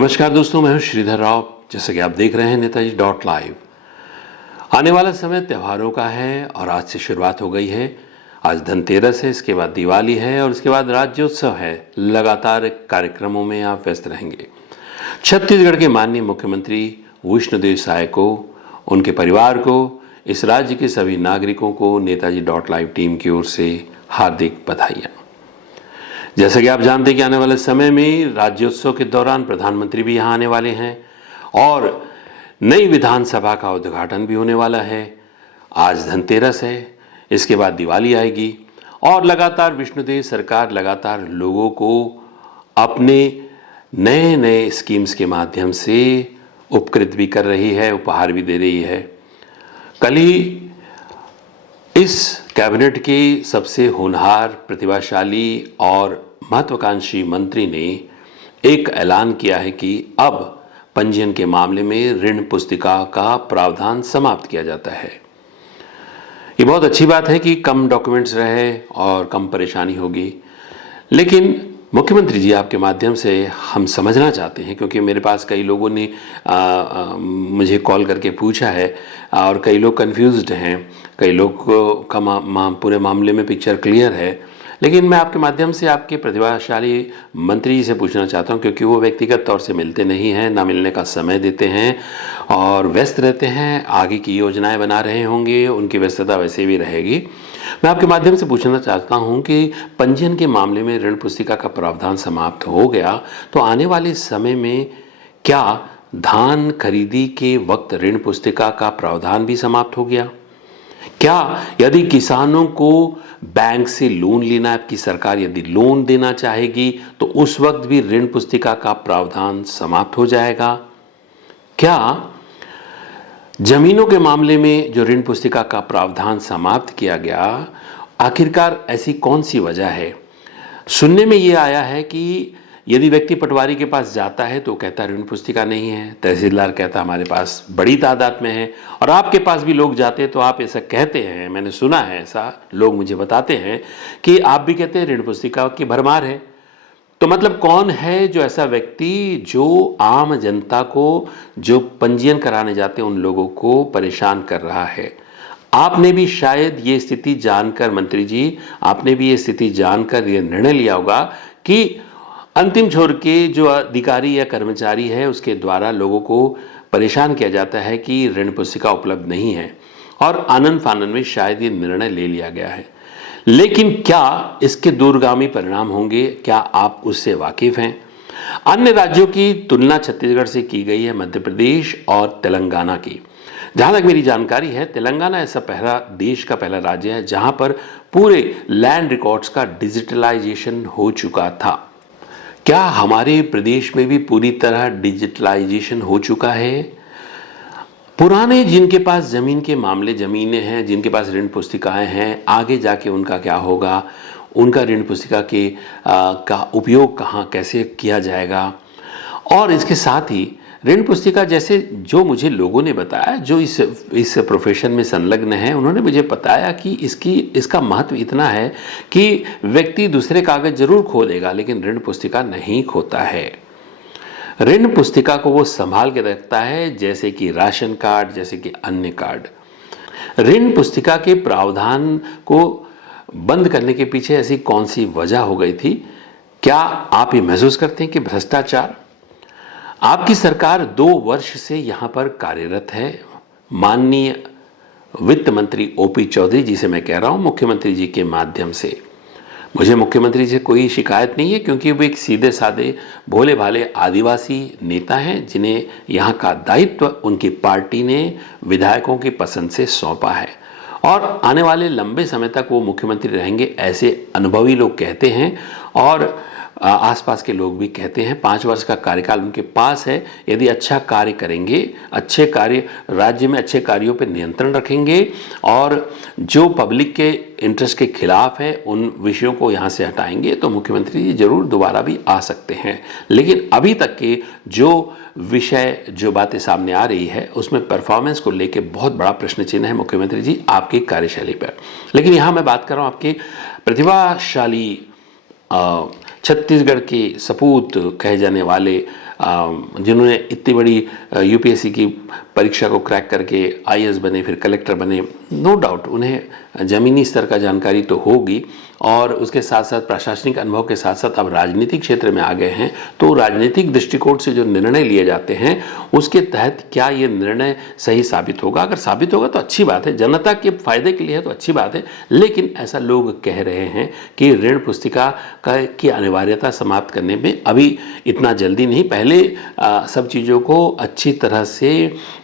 नमस्कार दोस्तों, मैं हूं श्रीधर राव। जैसे कि आप देख रहे हैं नेताजी .live। आने वाला समय त्योहारों का है और आज से शुरुआत हो गई है। आज धनतेरस है, इसके बाद दिवाली है और इसके बाद राज्योत्सव है। लगातार कार्यक्रमों में आप व्यस्त रहेंगे। छत्तीसगढ़ के माननीय मुख्यमंत्री विष्णुदेव साय को, उनके परिवार को, इस राज्य के सभी नागरिकों को नेताजी .live टीम की ओर से हार्दिक बधाइयाँ। जैसा कि आप जानते हैं कि आने वाले समय में राज्योत्सव के दौरान प्रधानमंत्री भी यहाँ आने वाले हैं और नई विधानसभा का उद्घाटन भी होने वाला है। आज धनतेरस है, इसके बाद दिवाली आएगी और लगातार विष्णुदेव सरकार लगातार लोगों को अपने नए नए स्कीम्स के माध्यम से उपकृत भी कर रही है, उपहार भी दे रही है। कल ही इस कैबिनेट के सबसे होनहार, प्रतिभाशाली और महत्वाकांक्षी मंत्री ने एक ऐलान किया है कि अब पंजीयन के मामले में ऋण पुस्तिका का प्रावधान समाप्त किया जाता है। ये बहुत अच्छी बात है कि कम डॉक्यूमेंट्स रहे और कम परेशानी होगी। लेकिन मुख्यमंत्री जी, आपके माध्यम से हम समझना चाहते हैं, क्योंकि मेरे पास कई लोगों ने मुझे कॉल करके पूछा है और कई लोग कंफ्यूज्ड हैं, कई लोग का पूरे मामले में पिक्चर क्लियर है। लेकिन मैं आपके माध्यम से आपके प्रतिभाशाली मंत्री जी से पूछना चाहता हूं, क्योंकि वो व्यक्तिगत तौर से मिलते नहीं हैं, ना मिलने का समय देते हैं और व्यस्त रहते हैं, आगे की योजनाएं बना रहे होंगे, उनकी व्यस्तता वैसे भी रहेगी। मैं आपके माध्यम से पूछना चाहता हूं कि पंजीयन के मामले में ऋण पुस्तिका का प्रावधान समाप्त हो गया, तो आने वाले समय में क्या धान खरीदी के वक्त ऋण पुस्तिका का प्रावधान भी समाप्त हो गया? क्या यदि किसानों को बैंक से लोन लेना, आपकी सरकार यदि लोन देना चाहेगी तो उस वक्त भी ऋण पुस्तिका का प्रावधान समाप्त हो जाएगा? क्या जमीनों के मामले में जो ऋण पुस्तिका का प्रावधान समाप्त किया गया, आखिरकार ऐसी कौन सी वजह है? सुनने में ये आया है कि यदि व्यक्ति पटवारी के पास जाता है तो कहता ऋण पुस्तिका नहीं है, तहसीलदार कहता हमारे पास बड़ी तादाद में है, और आपके पास भी लोग जाते हैं तो आप ऐसा कहते हैं, मैंने सुना है, ऐसा लोग मुझे बताते हैं कि आप भी कहते हैं ऋण पुस्तिका की भरमार है। तो मतलब कौन है जो ऐसा व्यक्ति जो आम जनता को, जो पंजीयन कराने जाते हैं उन लोगों को परेशान कर रहा है? आपने भी शायद ये स्थिति जानकर, मंत्री जी, आपने भी ये स्थिति जानकर ये निर्णय लिया होगा कि अंतिम छोर के जो अधिकारी या कर्मचारी है उसके द्वारा लोगों को परेशान किया जाता है कि ऋण पुस्तिका उपलब्ध नहीं है, और आनंद फानन में शायद ये निर्णय ले लिया गया है। लेकिन क्या इसके दूरगामी परिणाम होंगे? क्या आप उससे वाकिफ हैं? अन्य राज्यों की तुलना छत्तीसगढ़ से की गई है, मध्य प्रदेश और तेलंगाना की। जहां तक मेरी जानकारी है, तेलंगाना ऐसा देश का पहला राज्य है जहां पर पूरे लैंड रिकॉर्ड्स का डिजिटलाइजेशन हो चुका था। क्या हमारे प्रदेश में भी पूरी तरह डिजिटलाइजेशन हो चुका है? पुराने जिनके पास जमीन के मामले, जमीनें हैं, जिनके पास ऋण पुस्तिकाएं हैं, आगे जाके उनका क्या होगा? उनका ऋण पुस्तिका का उपयोग कहाँ, कैसे किया जाएगा? और इसके साथ ही ऋण पुस्तिका, जैसे जो मुझे लोगों ने बताया जो इस प्रोफेशन में संलग्न है, उन्होंने मुझे बताया कि इसका महत्व इतना है कि व्यक्ति दूसरे कागज जरूर खो देगा लेकिन ऋण पुस्तिका नहीं खोता है। ऋण पुस्तिका को वो संभाल के रखता है, जैसे कि राशन कार्ड, जैसे कि अन्य कार्ड। ऋण पुस्तिका के प्रावधान को बंद करने के पीछे ऐसी कौन सी वजह हो गई थी? क्या आप ये महसूस करते हैं कि भ्रष्टाचार? आपकी सरकार 2 वर्ष से यहां पर कार्यरत है। माननीय वित्त मंत्री ओपी चौधरी जी से मैं कह रहा हूं, मुख्यमंत्री जी के माध्यम से। मुझे मुख्यमंत्री जी से कोई शिकायत नहीं है, क्योंकि वो एक सीधे साधे भोले भाले आदिवासी नेता हैं जिन्हें यहाँ का दायित्व उनकी पार्टी ने विधायकों की पसंद से सौंपा है और आने वाले लंबे समय तक वो मुख्यमंत्री रहेंगे, ऐसे अनुभवी लोग कहते हैं और आसपास के लोग भी कहते हैं। 5 वर्ष का कार्यकाल उनके पास है। यदि अच्छा कार्य करेंगे, अच्छे कार्य, राज्य में अच्छे कार्यों पर नियंत्रण रखेंगे और जो पब्लिक के इंटरेस्ट के खिलाफ है उन विषयों को यहाँ से हटाएंगे, तो मुख्यमंत्री जी जरूर दोबारा भी आ सकते हैं। लेकिन अभी तक के जो विषय, जो बातें सामने आ रही है, उसमें परफॉर्मेंस को लेकर बहुत बड़ा प्रश्न चिन्ह है मुख्यमंत्री जी आपकी कार्यशैली पर। लेकिन यहाँ मैं बात कर रहा हूँ आपके प्रतिभाशाली छत्तीसगढ़ के सपूत कहे जाने वाले जिन्होंने इतनी बड़ी यूपीएससी की परीक्षा को क्रैक करके आईएएस बने, फिर कलेक्टर बने, नो डाउट उन्हें ज़मीनी स्तर का जानकारी तो होगी, और उसके साथ साथ प्रशासनिक अनुभव के साथ साथ अब राजनीतिक क्षेत्र में आ गए हैं, तो राजनीतिक दृष्टिकोण से जो निर्णय लिए जाते हैं उसके तहत क्या ये निर्णय सही साबित होगा। अगर साबित होगा तो अच्छी बात है, जनता के फायदे के लिए है तो अच्छी बात है, लेकिन ऐसा लोग कह रहे हैं कि ऋण पुस्तिका की अनिवार्यता समाप्त करने में अभी इतना जल्दी नहीं, पहले सब चीज़ों को अच्छी तरह से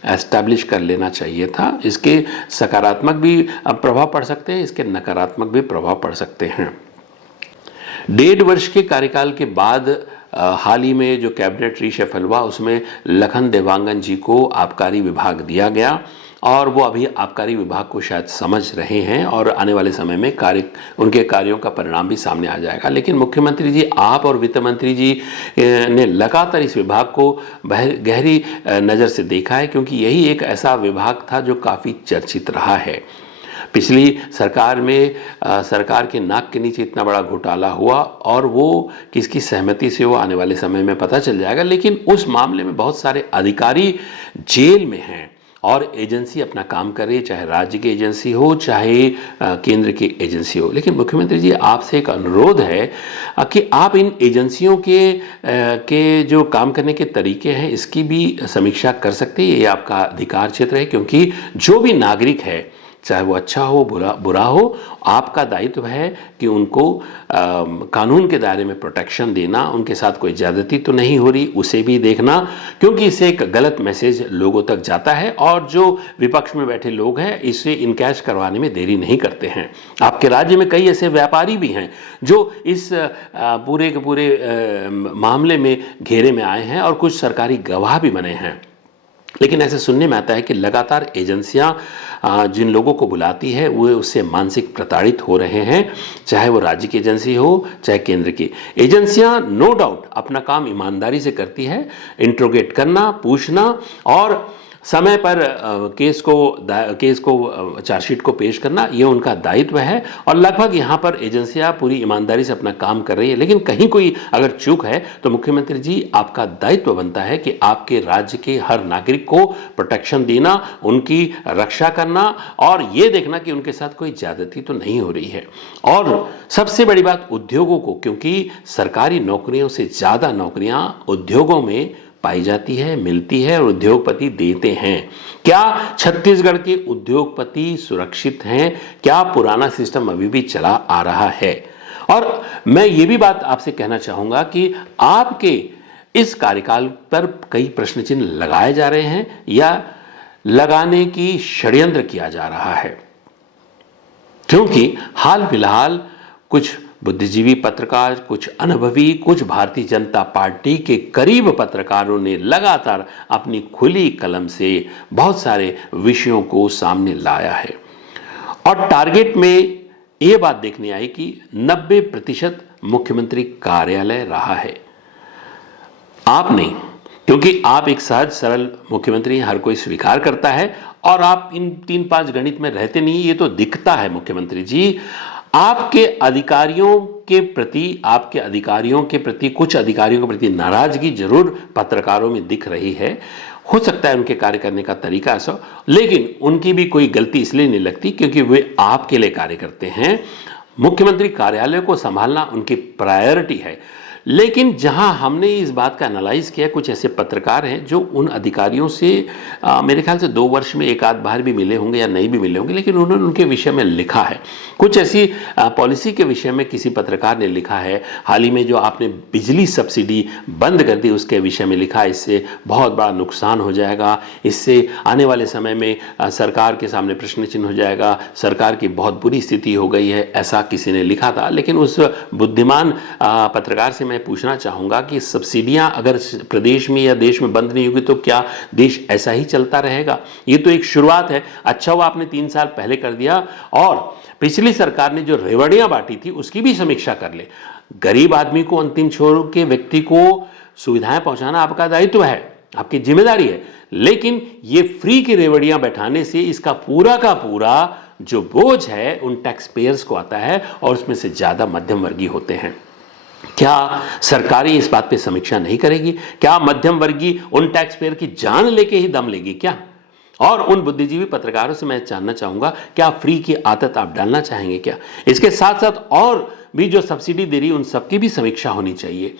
एस्टैब्लिश कर लेना चाहिए था। इसके सकारात्मक भी प्रभाव पड़ सकते हैं, इसके नकारात्मक भी प्रभाव पड़ सकते हैं। 1.5 वर्ष के कार्यकाल के बाद हाल ही में जो कैबिनेट रीशफल हुआ उसमें लखन देवांगन जी को आबकारी विभाग दिया गया, और वो अभी आबकारी विभाग को शायद समझ रहे हैं और आने वाले समय में उनके कार्यों का परिणाम भी सामने आ जाएगा। लेकिन मुख्यमंत्री जी, आप और वित्त मंत्री जी ने लगातार इस विभाग को गहरी नज़र से देखा है, क्योंकि यही एक ऐसा विभाग था जो काफ़ी चर्चित रहा है। पिछली सरकार में सरकार के नाक के नीचे इतना बड़ा घोटाला हुआ, और वो किसकी सहमति से वो आने वाले समय में पता चल जाएगा, लेकिन उस मामले में बहुत सारे अधिकारी जेल में हैं और एजेंसी अपना काम कर रही है, चाहे राज्य की एजेंसी हो चाहे केंद्र की एजेंसी हो। लेकिन मुख्यमंत्री जी, आपसे एक अनुरोध है कि आप इन एजेंसियों के जो काम करने के तरीके हैं इसकी भी समीक्षा कर सकते हैं। ये आपका अधिकार क्षेत्र है, क्योंकि जो भी नागरिक है, चाहे वो अच्छा हो बुरा हो, आपका दायित्व है कि उनको कानून के दायरे में प्रोटेक्शन देना, उनके साथ कोई ज्यादती तो नहीं हो रही उसे भी देखना, क्योंकि इससे एक गलत मैसेज लोगों तक जाता है और जो विपक्ष में बैठे लोग हैं इसे इनकैश करवाने में देरी नहीं करते हैं। आपके राज्य में कई ऐसे व्यापारी भी हैं जो इस पूरे के पूरे मामले में घेरे में आए हैं और कुछ सरकारी गवाह भी बने हैं। लेकिन ऐसे सुनने में आता है कि लगातार एजेंसियां जिन लोगों को बुलाती है वो उससे मानसिक प्रताड़ित हो रहे हैं, चाहे वो राज्य की एजेंसी हो चाहे केंद्र की एजेंसियां। नो डाउट अपना काम ईमानदारी से करती है, इंट्रोगेट करना, पूछना और समय पर केस को चार्जशीट को पेश करना, ये उनका दायित्व है, और लगभग यहाँ पर एजेंसियाँ पूरी ईमानदारी से अपना काम कर रही है। लेकिन कहीं कोई अगर चूक है तो मुख्यमंत्री जी, आपका दायित्व बनता है कि आपके राज्य के हर नागरिक को प्रोटेक्शन देना, उनकी रक्षा करना और ये देखना कि उनके साथ कोई ज्यादती तो नहीं हो रही है। और सबसे बड़ी बात उद्योगों को, क्योंकि सरकारी नौकरियों से ज़्यादा नौकरियाँ उद्योगों में पाई जाती है, मिलती है और उद्योगपति देते हैं। क्या छत्तीसगढ़ के उद्योगपति सुरक्षित हैं? क्या पुराना सिस्टम अभी भी चला आ रहा है? और मैं ये भी बात आपसे कहना चाहूंगा कि आपके इस कार्यकाल पर कई प्रश्न चिन्ह लगाए जा रहे हैं या लगाने की षड्यंत्र किया जा रहा है, क्योंकि हाल फिलहाल कुछ बुद्धिजीवी पत्रकार, कुछ अनुभवी, कुछ भारतीय जनता पार्टी के करीब पत्रकारों ने लगातार अपनी खुली कलम से बहुत सारे विषयों को सामने लाया है, और टारगेट में यह बात देखने आई कि 90% मुख्यमंत्री कार्यालय रहा है। आप नहीं, क्योंकि आप एक सहज सरल मुख्यमंत्री, हर कोई स्वीकार करता है, और आप इन 3-5 गणित में रहते नहीं, ये तो दिखता है। मुख्यमंत्री जी, आपके अधिकारियों के प्रति कुछ अधिकारियों के प्रति नाराजगी जरूर पत्रकारों में दिख रही है। हो सकता है उनके कार्य करने का तरीका ऐसा, लेकिन उनकी भी कोई गलती इसलिए नहीं लगती क्योंकि वे आपके लिए कार्य करते हैं। मुख्यमंत्री कार्यालय को संभालना उनकी प्रायोरिटी है। लेकिन जहां हमने इस बात का एनालाइज किया, कुछ ऐसे पत्रकार हैं जो उन अधिकारियों से मेरे ख्याल से 2 वर्ष में एक आध बार भी मिले होंगे या नहीं भी मिले होंगे, लेकिन उन्होंने उनके विषय में लिखा है। कुछ ऐसी पॉलिसी के विषय में किसी पत्रकार ने लिखा है, हाल ही में जो आपने बिजली सब्सिडी बंद कर दी उसके विषय में लिखा, इससे बहुत बड़ा नुकसान हो जाएगा, इससे आने वाले समय में सरकार के सामने प्रश्न चिन्ह हो जाएगा, सरकार की बहुत बुरी स्थिति हो गई है, ऐसा किसी ने लिखा था। लेकिन उस बुद्धिमान पत्रकार से मैं पूछना चाहूंगा कि सब्सिडियां अगर प्रदेश में या देश में बंद नहीं होगी तो क्या देश ऐसा ही चलता रहेगा? ये तो एक शुरुआत है। अच्छा हुआ आपने 3 साल पहले कर दिया, और पिछली सरकार ने जो रेवड़ियां बांटी थी उसकी भी समीक्षा कर ले। गरीब आदमी को, अंतिम छोर के व्यक्ति को सुविधाएं पहुंचाना आपका दायित्व है, आपकी जिम्मेदारी है, लेकिन ये फ्री की रेवड़ियां बैठाने से इसका पूरा का पूरा जो बोझ है उन टैक्स पेयर्स को आता है, और उसमें से ज्यादा मध्यम वर्गीय होते हैं। क्या सरकारी इस बात पे समीक्षा नहीं करेगी? क्या मध्यम वर्गीय उन टैक्स पेयर की जान लेके ही दम लेगी क्या? और उन बुद्धिजीवी पत्रकारों से मैं जानना चाहूंगा, क्या फ्री की आदत आप डालना चाहेंगे क्या? इसके साथ साथ और भी जो सब्सिडी दे रही है उन सबकी भी समीक्षा होनी चाहिए।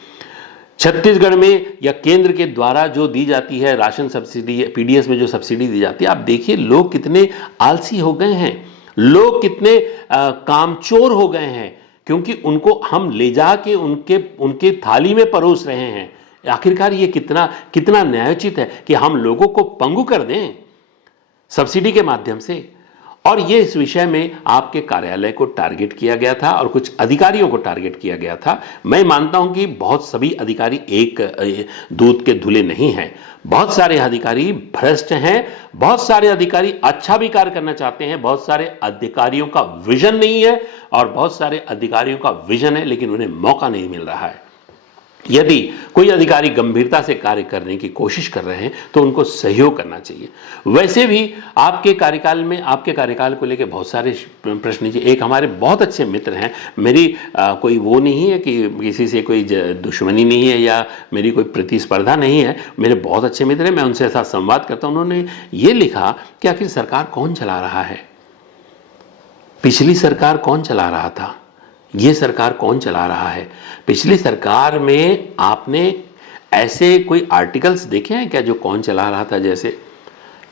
छत्तीसगढ़ में या केंद्र के द्वारा जो दी जाती है राशन सब्सिडी, पीडीएस में जो सब्सिडी दी जाती है, आप देखिए लोग कितने आलसी हो गए हैं, लोग कितने कामचोर हो गए हैं, क्योंकि उनको हम ले जाके उनके उनके थाली में परोस रहे हैं। आखिरकार ये कितना कितना न्यायोचित है कि हम लोगों को पंगु कर दें सब्सिडी के माध्यम से। और ये इस विषय में आपके कार्यालय को टारगेट किया गया था और कुछ अधिकारियों को टारगेट किया गया था। मैं मानता हूं कि बहुत सभी अधिकारी एक दूध के धुले नहीं हैं, बहुत सारे अधिकारी भ्रष्ट हैं, बहुत सारे अधिकारी अच्छा भी कार्य करना चाहते हैं, बहुत सारे अधिकारियों का विजन नहीं है और बहुत सारे अधिकारियों का विजन है लेकिन उन्हें मौका नहीं मिल रहा है। यदि कोई अधिकारी गंभीरता से कार्य करने की कोशिश कर रहे हैं तो उनको सहयोग करना चाहिए। वैसे भी आपके कार्यकाल में, आपके कार्यकाल को लेकर बहुत सारे प्रश्न नीचे, एक हमारे बहुत अच्छे मित्र हैं, मेरी कोई वो नहीं है कि किसी से कोई दुश्मनी नहीं है या मेरी कोई प्रतिस्पर्धा नहीं है, मेरे बहुत अच्छे मित्र हैं, मैं उनसे साथ संवाद करता हूं। उन्होंने ये लिखा कि आखिर सरकार कौन चला रहा है, पिछली सरकार कौन चला रहा था, ये सरकार कौन चला रहा है। पिछली सरकार में आपने ऐसे कोई आर्टिकल्स देखे हैं क्या जो कौन चला रहा था जैसे,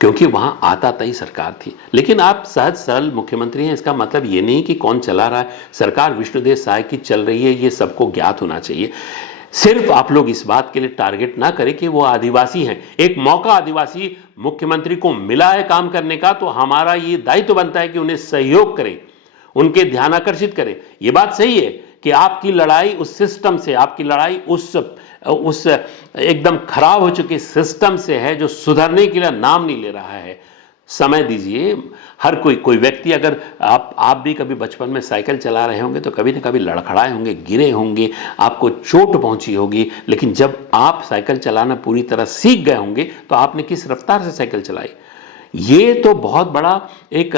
क्योंकि वहां आताताई सरकार थी। लेकिन आप सहज सरल मुख्यमंत्री हैं, इसका मतलब ये नहीं कि कौन चला रहा है, सरकार विष्णुदेव साय की चल रही है, ये सबको ज्ञात होना चाहिए। सिर्फ आप लोग इस बात के लिए टारगेट ना करें कि वो आदिवासी हैं। एक मौका आदिवासी मुख्यमंत्री को मिला है काम करने का, तो हमारा ये दायित्व बनता है कि उन्हें सहयोग करें, उनके ध्यान आकर्षित करें। यह बात सही है कि आपकी लड़ाई उस सिस्टम से, आपकी लड़ाई उस एकदम खराब हो चुके सिस्टम से है जो सुधरने के लिए नाम नहीं ले रहा है। समय दीजिए। हर कोई व्यक्ति, अगर आप भी कभी बचपन में साइकिल चला रहे होंगे तो कभी ना कभी लड़खड़ाए होंगे, गिरे होंगे, आपको चोट पहुंची होगी, लेकिन जब आप साइकिल चलाना पूरी तरह सीख गए होंगे तो आपने किस रफ्तार से साइकिल चलाई। ये तो बहुत बड़ा एक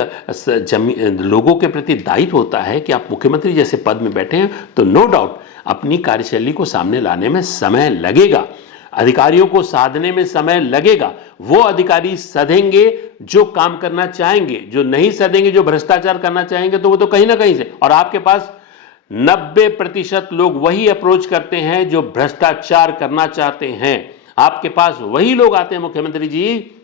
लोगों के प्रति दायित्व होता है कि आप मुख्यमंत्री जैसे पद में बैठे हैं तो नो डाउट अपनी कार्यशैली को सामने लाने में समय लगेगा, अधिकारियों को साधने में समय लगेगा। वो अधिकारी सधेंगे जो काम करना चाहेंगे, जो नहीं सधेंगे, जो भ्रष्टाचार करना चाहेंगे, तो वो तो कहीं ना कहीं से। और आपके पास 90% लोग वही अप्रोच करते हैं जो भ्रष्टाचार करना चाहते हैं। आपके पास वही लोग आते हैं मुख्यमंत्री जी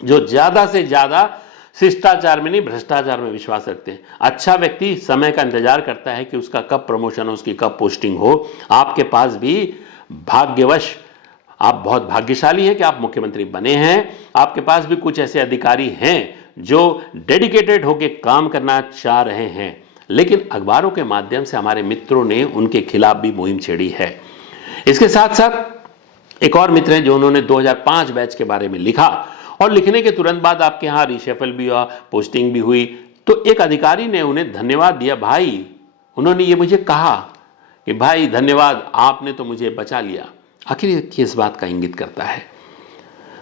जो ज्यादा से ज्यादा शिष्टाचार में नहीं भ्रष्टाचार में विश्वास रखते हैं। अच्छा व्यक्ति समय का इंतजार करता है कि उसका कब प्रमोशन हो, उसकी कब पोस्टिंग हो। आपके पास भी भाग्यवश, आप बहुत भाग्यशाली हैं कि आप मुख्यमंत्री बने हैं। आपके पास भी कुछ ऐसे अधिकारी हैं जो डेडिकेटेड होकर काम करना चाह रहे हैं, लेकिन अखबारों के माध्यम से हमारे मित्रों ने उनके खिलाफ भी मुहिम छेड़ी है। इसके साथ साथ एक और मित्र हैं जो उन्होंने 2005 बैच के बारे में लिखा और लिखने के तुरंत बाद आपके यहाँ रिशफल भी हुआ, पोस्टिंग भी हुई, तो एक अधिकारी ने उन्हें धन्यवाद दिया। भाई, उन्होंने ये मुझे कहा कि भाई धन्यवाद, आपने तो मुझे बचा लिया। आखिर ये किस बात का इंगित करता है?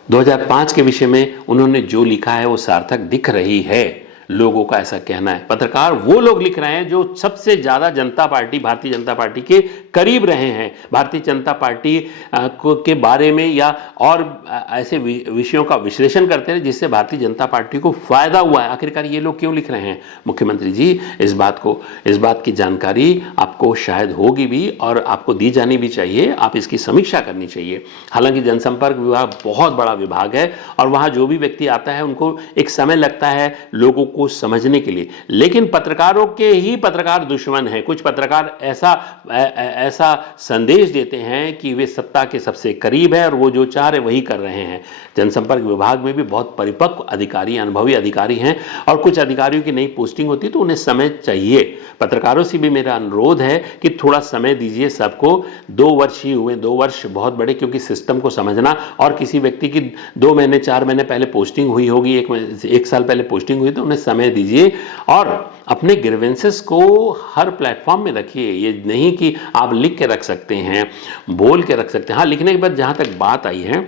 2005 के विषय में उन्होंने जो लिखा है वो सार्थक दिख रही है, लोगों का ऐसा कहना है। पत्रकार वो लोग लिख रहे हैं जो सबसे ज्यादा जनता पार्टी, भारतीय जनता पार्टी के करीब रहे हैं, भारतीय जनता पार्टी के बारे में या और ऐसे विषयों का विश्लेषण करते हैं जिससे भारतीय जनता पार्टी को फायदा हुआ है। आखिरकार ये लोग क्यों लिख रहे हैं? मुख्यमंत्री जी, इस बात की जानकारी आपको शायद होगी भी और आपको दी जानी भी चाहिए, आप इसकी समीक्षा करनी चाहिए। हालांकि जनसंपर्क विभाग बहुत बड़ा विभाग है और वहां जो भी व्यक्ति आता है उनको एक समय लगता है लोगों को समझने के लिए, लेकिन पत्रकारों के ही पत्रकार दुश्मन हैं। कुछ पत्रकार ऐसा संदेश देते हैं कि वे सत्ता के सबसे करीब है और वो जो चाह रहे वही कर रहे हैं। जनसंपर्क विभाग में भी बहुत परिपक्व अधिकारी, अनुभवी अधिकारी हैं और कुछ अधिकारियों की नई पोस्टिंग होती है तो उन्हें समय चाहिए। पत्रकारों से भी मेरा अनुरोध है कि थोड़ा समय दीजिए सबको। 2 वर्ष ही हुए, 2 वर्ष बहुत बड़े, क्योंकि सिस्टम को समझना, और किसी व्यक्ति की 2 महीने 4 महीने पहले पोस्टिंग हुई होगी, 1 साल पहले पोस्टिंग हुई, तो उन्हें समय दीजिए और अपने ग्रीवेंसेस को हर प्लेटफॉर्म में रखिए। ये नहीं कि आप लिख के रख सकते हैं, बोल के रख सकते हैं। हाँ, लिखने के बाद जहाँ तक बात आई है,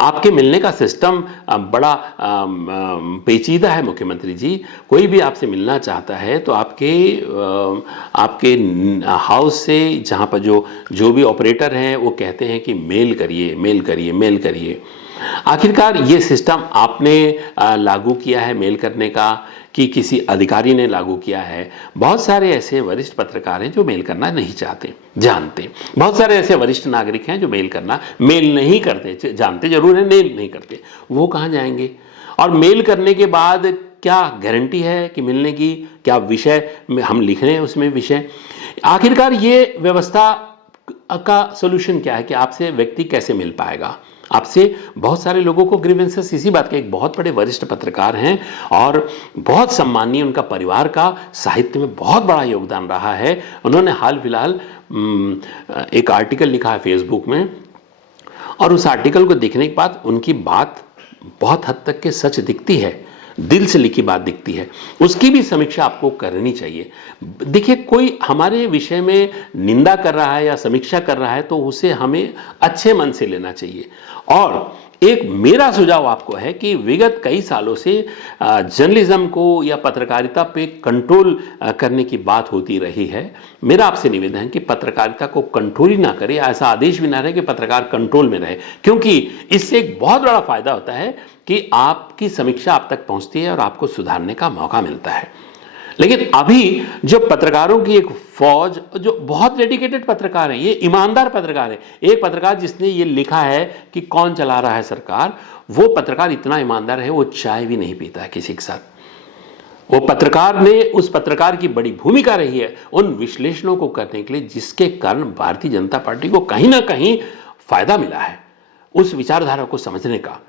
आपके मिलने का सिस्टम बड़ा पेचीदा है मुख्यमंत्री जी। कोई भी आपसे मिलना चाहता है तो आपके हाउस से जहाँ पर जो भी ऑपरेटर हैं वो कहते हैं कि मेल करिए, मेल करिए, मेल करिए। आखिरकार ये सिस्टम आपने लागू किया है मेल करने का कि किसी अधिकारी ने लागू किया है? बहुत सारे ऐसे वरिष्ठ पत्रकार हैं जो मेल करना नहीं चाहते, जानते। बहुत सारे ऐसे वरिष्ठ नागरिक हैं जो मेल नहीं करते, जानते जरूर हैं, मेल नहीं करते। वो कहाँ जाएंगे? और मेल करने के बाद क्या गारंटी है कि मिलने की? क्या विषय में हम लिख रहे हैं उसमें विषय? आखिरकार ये व्यवस्था का सोल्यूशन क्या है कि आपसे व्यक्ति कैसे मिल पाएगा? आपसे बहुत सारे लोगों को ग्रीवेंसेस इसी बात के, एक बहुत बड़े वरिष्ठ पत्रकार हैं और बहुत सम्मानीय, उनका परिवार का साहित्य में बहुत बड़ा योगदान रहा है। उन्होंने हाल फिलहाल एक आर्टिकल लिखा है फेसबुक में, और उस आर्टिकल को देखने के बाद उनकी बात बहुत हद तक के सच दिखती है, दिल से लिखी बात दिखती है। उसकी भी समीक्षा आपको करनी चाहिए। देखिए, कोई हमारे विषय में निंदा कर रहा है या समीक्षा कर रहा है तो उसे हमें अच्छे मन से लेना चाहिए। और एक मेरा सुझाव आपको है कि विगत कई सालों से जर्नलिज्म को या पत्रकारिता पे कंट्रोल करने की बात होती रही है। मेरा आपसे निवेदन है कि पत्रकारिता को कंट्रोल ही ना करें, ऐसा आदेश भी ना रहे कि पत्रकार कंट्रोल में रहे, क्योंकि इससे एक बहुत बड़ा फायदा होता है कि आपकी समीक्षा आप तक पहुंचती है और आपको सुधारने का मौका मिलता है। लेकिन अभी जो पत्रकारों की एक फौज, जो बहुत डेडिकेटेड पत्रकार हैं, ये ईमानदार पत्रकार है। एक पत्रकार जिसने ये लिखा है कि कौन चला रहा है सरकार, वो पत्रकार इतना ईमानदार है, वो चाय भी नहीं पीता है किसी के साथ। वो पत्रकार ने, उस पत्रकार की बड़ी भूमिका रही है उन विश्लेषणों को करने के लिए जिसके कारण भारतीय जनता पार्टी को कहीं ना कहीं फायदा मिला है उस विचारधारा को समझने का।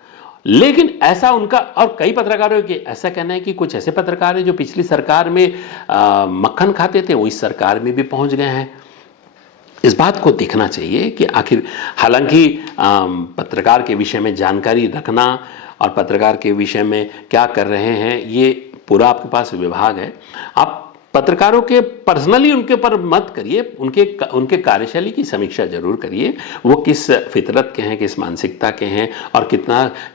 लेकिन ऐसा उनका, और कई पत्रकारों के ऐसा कहना है कि कुछ ऐसे पत्रकार हैं जो पिछली सरकार में मक्खन खाते थे, वो इस सरकार में भी पहुंच गए हैं। इस बात को देखना चाहिए कि आखिर, हालांकि पत्रकार के विषय में जानकारी रखना और पत्रकार के विषय में क्या कर रहे हैं, ये पूरा आपके पास विभाग है। आप पत्रकारों के पर्सनली उनके ऊपर मत करिए, उनके कार्यशैली की समीक्षा जरूर करिए। वो किस फितरत के हैं, किस मानसिकता के हैं, और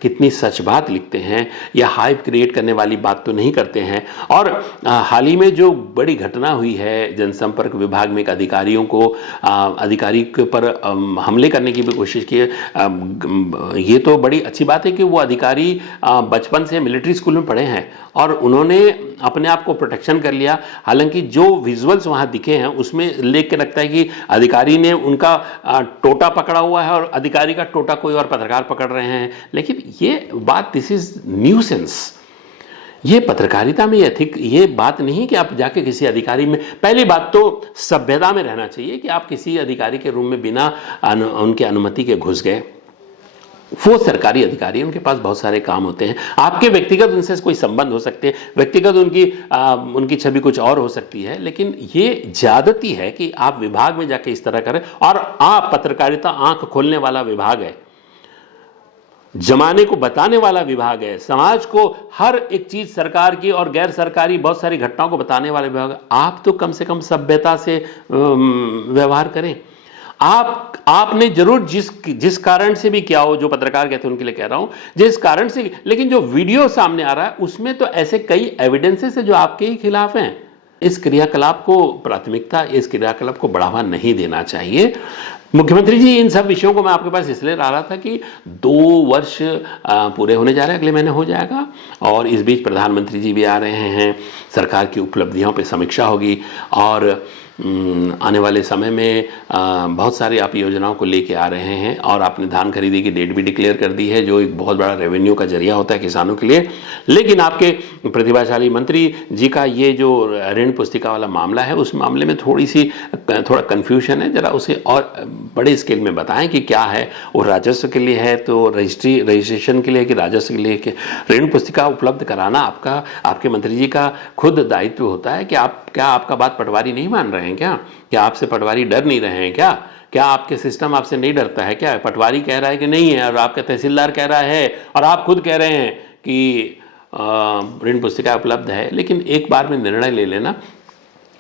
कितनी सच बात लिखते हैं, या हाइप क्रिएट करने वाली बात तो नहीं करते हैं। और हाल ही में जो बड़ी घटना हुई है, जनसंपर्क विभाग में एक अधिकारी के ऊपर हमले करने की भी कोशिश की है। ये तो बड़ी अच्छी बात है कि वो अधिकारी बचपन से मिलिट्री स्कूल में पढ़े हैं और उन्होंने अपने आप को प्रोटेक्शन कर लिया। हालांकि जो विजुअल्स वहां दिखे हैं उसमें लेख के लगता है कि अधिकारी ने उनका टोटा पकड़ा हुआ है और अधिकारी का टोटा कोई और पत्रकार पकड़ रहे हैं। लेकिन ये बात, दिस इज न्यूसेंस। ये पत्रकारिता में एथिक, ये बात नहीं कि आप जाके किसी अधिकारी में, पहली बात तो सभ्यता में रहना चाहिए कि आप किसी अधिकारी के रूम में बिना उनके अनुमति के घुस गए। वो सरकारी अधिकारी, उनके पास बहुत सारे काम होते हैं। आपके व्यक्तिगत उनसे कोई संबंध हो सकते हैं, व्यक्तिगत उनकी छवि कुछ और हो सकती है, लेकिन ये ज्यादती है कि आप विभाग में जाके इस तरह करें। और आप, पत्रकारिता आंख खोलने वाला विभाग है, जमाने को बताने वाला विभाग है, समाज को हर एक चीज, सरकार की और गैर सरकारी बहुत सारी घटनाओं को बताने वाला विभाग है। आप तो कम से कम सभ्यता से व्यवहार करें। आपने जरूर जिस कारण से भी किया हो, जो पत्रकार कहते हैं उनके लिए कह रहा हूं, जिस कारण से, लेकिन जो वीडियो सामने आ रहा है उसमें तो ऐसे कई एविडेंसेस है जो आपके ही खिलाफ हैं। इस क्रियाकलाप को प्राथमिकता, इस क्रियाकलाप को बढ़ावा नहीं देना चाहिए। मुख्यमंत्री जी, इन सब विषयों को मैं आपके पास इसलिए ला रहा था कि 2 वर्ष पूरे होने जा रहे हैं, अगले महीने हो जाएगा, और इस बीच प्रधानमंत्री जी भी आ रहे हैं, सरकार की उपलब्धियों पे समीक्षा होगी, और आने वाले समय में बहुत सारी आप योजनाओं को लेके आ रहे हैं, और आपने धान खरीदी की डेट भी डिक्लेयर कर दी है, जो एक बहुत बड़ा रेवेन्यू का जरिया होता है किसानों के लिए। लेकिन आपके प्रतिभाशाली मंत्री जी का ये जो ऋण पुस्तिका वाला मामला है, उस मामले में थोड़ा कन्फ्यूजन है। जरा उसे और बड़े स्केल में बताएं कि क्या है वो, राजस्व के लिए है तो रजिस्ट्रेशन के लिए, कि राजस्व के लिए, कि ऋण पुस्तिका उपलब्ध कराना आपके मंत्री जी का खुद दायित्व होता है। कि क्या आपका बात पटवारी नहीं मान रहे हैं क्या आपसे पटवारी डर नहीं रहे हैं क्या आपके सिस्टम आपसे नहीं डरता है क्या? पटवारी कह रहा है कि नहीं है, और आपका तहसीलदार कह रहा है, और आप खुद कह रहे हैं कि ऋण पुस्तिका उपलब्ध है। लेकिन एक बार में निर्णय ले लेना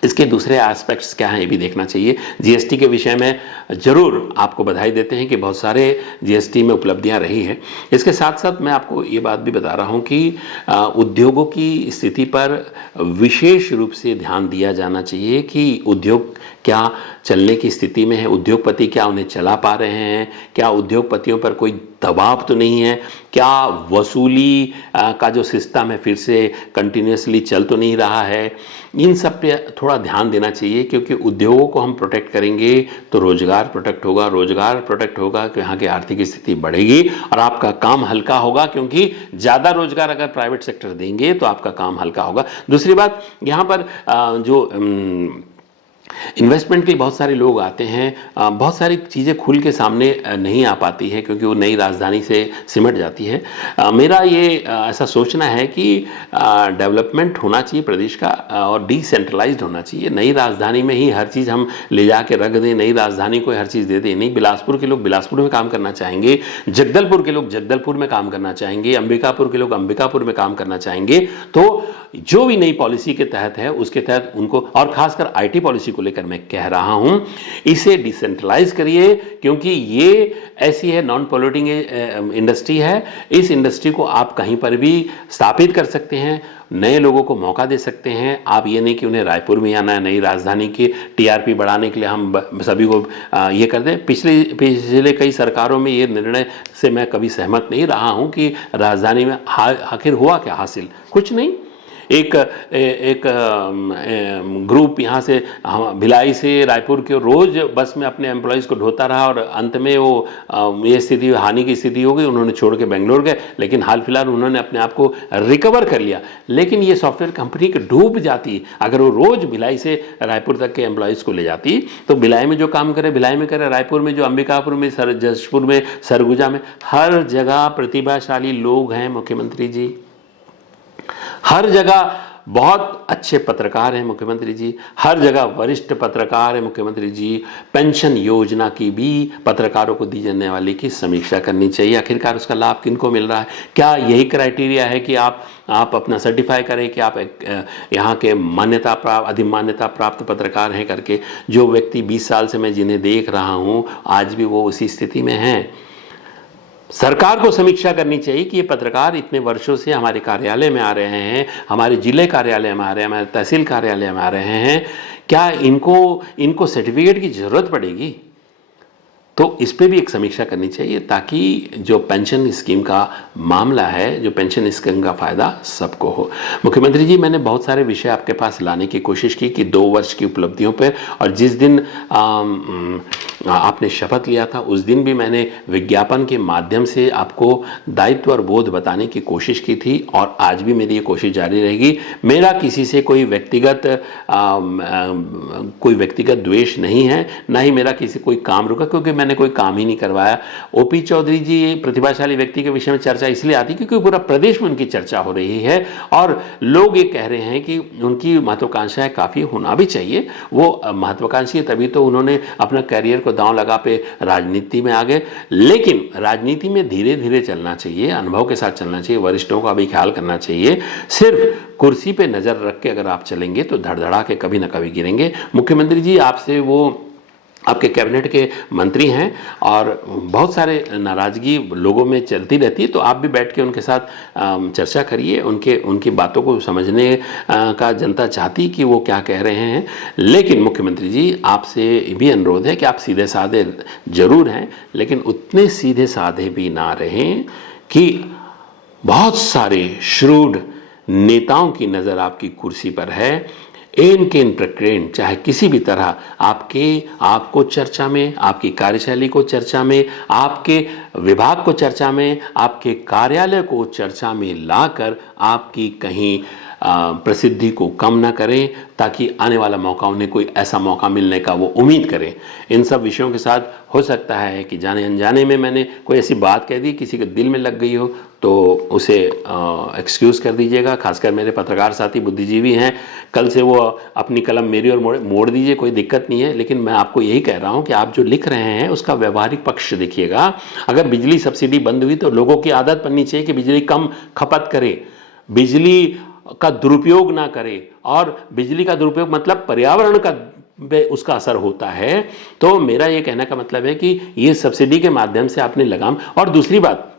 इसके दूसरे एस्पेक्ट्स क्या हैं ये भी देखना चाहिए। जीएसटी के विषय में ज़रूर आपको बधाई देते हैं कि बहुत सारे जीएसटी में उपलब्धियां रही हैं। इसके साथ साथ मैं आपको ये बात भी बता रहा हूं कि उद्योगों की स्थिति पर विशेष रूप से ध्यान दिया जाना चाहिए कि उद्योग क्या चलने की स्थिति में है, उद्योगपति क्या उन्हें चला पा रहे हैं, क्या उद्योगपतियों पर कोई दबाव तो नहीं है, क्या वसूली का जो सिस्टम है फिर से कंटिन्यूसली चल तो नहीं रहा है। इन सब पे थोड़ा ध्यान देना चाहिए, क्योंकि उद्योगों को हम प्रोटेक्ट करेंगे तो रोजगार प्रोटेक्ट होगा, रोजगार प्रोटेक्ट होगा तो यहाँ की आर्थिक स्थिति बढ़ेगी और आपका काम हल्का होगा, क्योंकि ज़्यादा रोजगार अगर प्राइवेट सेक्टर देंगे तो आपका काम हल्का होगा। दूसरी बात, यहाँ पर जो इन्वेस्टमेंट के लिए बहुत सारे लोग आते हैं, बहुत सारी चीज़ें खुल के सामने नहीं आ पाती है, क्योंकि वो नई राजधानी से सिमट जाती है। मेरा ये ऐसा सोचना है कि डेवलपमेंट होना चाहिए प्रदेश का और डिसेंट्रलाइज्ड होना चाहिए। नई राजधानी में ही हर चीज़ हम ले जा के रख दें, नई राजधानी को हर चीज़ दे दें नहीं। बिलासपुर के लोग बिलासपुर में काम करना चाहेंगे, जगदलपुर के लोग जगदलपुर में काम करना चाहेंगे, अंबिकापुर के लोग अंबिकापुर में काम करना चाहेंगे। तो जो भी नई पॉलिसी के तहत है उसके तहत उनको, और खासकर आईटी पॉलिसी को लेकर मैं कह रहा हूं, इसे डिसेंट्रलाइज करिए, क्योंकि ये ऐसी है नॉन पोल्यूटिंग इंडस्ट्री है। इस इंडस्ट्री को आप कहीं पर भी स्थापित कर सकते हैं, नए लोगों को मौका दे सकते हैं। आप ये नहीं कि उन्हें रायपुर में आना है, नई राजधानी की टीआरपी बढ़ाने के लिए हम सभी को ये कर दें। पिछले कई सरकारों में ये निर्णय से मैं कभी सहमत नहीं रहा हूं कि राजधानी में आखिर हुआ क्या हासिल, कुछ नहीं। एक ग्रुप यहाँ से भिलाई से रायपुर के रोज बस में अपने एम्प्लॉयज़ को ढोता रहा और अंत में वो ये स्थिति, हानि की स्थिति हो गई, उन्होंने छोड़ के बेंगलोर गए। लेकिन हाल फिलहाल उन्होंने अपने आप को रिकवर कर लिया। लेकिन ये सॉफ्टवेयर कंपनी की डूब जाती अगर वो रोज भिलाई से रायपुर तक के एम्प्लॉयज़ को ले जाती। तो भिलाई में जो काम करे भिलाई में करे, रायपुर में जो, अंबिकापुर में, जशपुर में, सरगुजा में, हर जगह प्रतिभाशाली लोग हैं मुख्यमंत्री जी। हर जगह बहुत अच्छे पत्रकार हैं मुख्यमंत्री जी, हर जगह वरिष्ठ पत्रकार हैं मुख्यमंत्री जी। पेंशन योजना की भी पत्रकारों को दी जाने वाली की समीक्षा करनी चाहिए। आखिरकार उसका लाभ किनको मिल रहा है? क्या यही क्राइटेरिया है कि आप अपना सर्टिफाई करें कि आप यहाँ के मान्यता प्राप्त, अधिमान्यता प्राप्त पत्रकार हैं करके? जो व्यक्ति 20 साल से मैं जिन्हें देख रहा हूँ आज भी वो उसी स्थिति में हैं। सरकार को समीक्षा करनी चाहिए कि ये पत्रकार इतने वर्षों से हमारे कार्यालय में आ रहे हैं, हमारे जिले कार्यालय में आ रहे हैं, हमारे तहसील कार्यालय में आ रहे हैं, क्या इनको सर्टिफिकेट की ज़रूरत पड़ेगी? तो इस पे भी एक समीक्षा करनी चाहिए, ताकि जो पेंशन स्कीम का मामला है, जो पेंशन स्कीम का फ़ायदा सबको हो। मुख्यमंत्री जी, मैंने बहुत सारे विषय आपके पास लाने की कोशिश की कि 2 वर्ष की उपलब्धियों पर, और जिस दिन आपने शपथ लिया था उस दिन भी मैंने विज्ञापन के माध्यम से आपको दायित्व और बोध बताने की कोशिश की थी, और आज भी मेरी ये कोशिश जारी रहेगी। मेरा किसी से कोई व्यक्तिगत द्वेष नहीं है, ना ही मेरा किसी कोई काम रुका, क्योंकि मैंने कोई काम ही नहीं करवाया। ओपी चौधरी जी प्रतिभाशाली व्यक्ति के विषय में चर्चा इसलिए आती क्योंकि पूरा प्रदेश में उनकी चर्चा हो रही है और लोग ये कह रहे हैं कि उनकी महत्वाकांक्षाएं काफ़ी होना भी चाहिए। वो महत्वाकांक्षी तभी तो उन्होंने अपना करियर को दांव लगा पे राजनीति में आ गए। लेकिन राजनीति में धीरे धीरे चलना चाहिए, अनुभव के साथ चलना चाहिए, वरिष्ठों का भी ख्याल करना चाहिए। सिर्फ कुर्सी पे नज़र रख के अगर आप चलेंगे तो धड़धड़ा के कभी ना कभी गिरेंगे। मुख्यमंत्री जी, आपसे वो आपके कैबिनेट के मंत्री हैं और बहुत सारे नाराज़गी लोगों में चलती रहती है, तो आप भी बैठ के उनके साथ चर्चा करिए। उनकी बातों को समझने का जनता चाहती कि वो क्या कह रहे हैं। लेकिन मुख्यमंत्री जी, आपसे भी अनुरोध है कि आप सीधे साधे जरूर हैं, लेकिन उतने सीधे साधे भी ना रहें कि बहुत सारे श्रूड नेताओं की नज़र आपकी कुर्सी पर है। इन प्रकरण चाहे किसी भी तरह आपको चर्चा में, आपकी कार्यशैली को चर्चा में, आपके विभाग को चर्चा में, आपके कार्यालय को चर्चा में लाकर आपकी कहीं प्रसिद्धि को कम ना करें, ताकि आने वाला मौका उन्हें कोई ऐसा मौका मिलने का वो उम्मीद करें। इन सब विषयों के साथ हो सकता है कि जाने अनजाने में मैंने कोई ऐसी बात कह दी, किसी के दिल में लग गई हो, तो उसे एक्सक्यूज़ कर दीजिएगा। खासकर मेरे पत्रकार साथी बुद्धिजीवी हैं, कल से वो अपनी कलम मेरी ओर मोड़ दीजिए, कोई दिक्कत नहीं है। लेकिन मैं आपको यही कह रहा हूँ कि आप जो लिख रहे हैं उसका व्यवहारिक पक्ष देखिएगा। अगर बिजली सब्सिडी बंद हुई तो लोगों की आदत बननी चाहिए कि बिजली कम खपत करें। बिजली का दुरुपयोग ना करे, और बिजली का दुरुपयोग मतलब पर्यावरण का उसका असर होता है। तो मेरा ये कहने का मतलब है कि ये सब्सिडी के माध्यम से आपने लगाम, और दूसरी बात,